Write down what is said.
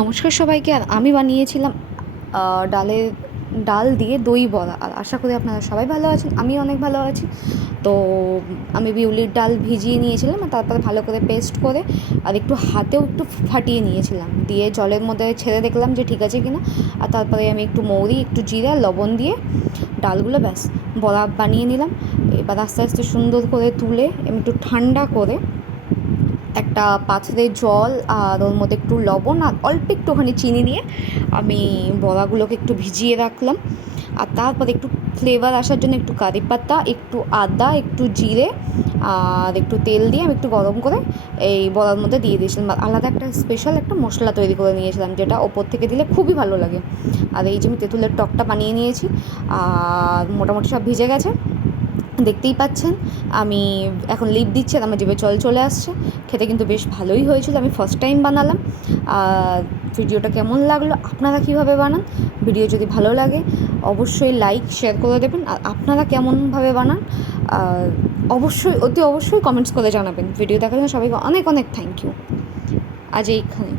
নমস্কার সবাইকে। আর আমি বানিয়েছিলাম ডাল দিয়ে দই বড়া। আর আশা করি আপনারা সবাই ভালো আছেন, আমি অনেক ভালো আছি। তো আমি বিউলির ডাল ভিজিয়ে নিয়েছিলাম আর তারপরে ভালো করে পেস্ট করে আর একটু হাতেও একটু ফাটিয়ে নিয়েছিলাম, দিয়ে জলের মধ্যে ছেড়ে দেখলাম যে ঠিক আছে কিনা। আর তারপরে আমি একটু মৌরি, একটু জিরা, লবণ দিয়ে ডালগুলো ব্যাস বড়া বানিয়ে নিলাম। এবার আস্তে আস্তে সুন্দর করে তুলে আমি একটু ঠান্ডা করে একটা পাত্রে জল আর ওর মধ্যে একটু লবণ আর অল্প একটুখানি চিনি নিয়ে আমি বড়াগুলোকে একটু ভিজিয়ে রাখলাম। আর তারপর একটু ফ্লেভার আসার জন্য একটু কারি পাতা, একটু আদা, একটু জিরে আর একটু তেল দিয়ে আমি একটু গরম করে এই বড়ার মধ্যে দিয়ে দিয়েছিলাম। আলাদা একটা স্পেশাল একটা মশলা তৈরি করে নিয়েছিলাম, যেটা ওপর থেকে দিলে খুবই ভালো লাগে। আর এই যে আমি তেঁতুলের টকটা বানিয়ে নিয়েছি আর মোটামুটি সব ভিজে গেছে, দেখতেই পাচ্ছেন। আমি এখন লিপ দিচ্ছি আর আমার জিভে জল চলে আসছে। খেতে কিন্তু বেশ ভালোই হয়েছিল, আমি ফার্স্ট টাইম বানালাম। আর ভিডিওটা কেমন লাগলো, আপনারা কীভাবে বানান, ভিডিও যদি ভালো লাগে অবশ্যই লাইক শেয়ার করে দেবেন। আর আপনারা কেমনভাবে বানান অবশ্যই অবশ্যই কমেন্টস করে জানাবেন। ভিডিও দেখার জন্য সবাইকে অনেক অনেক থ্যাংক ইউ। আজ এইখানে।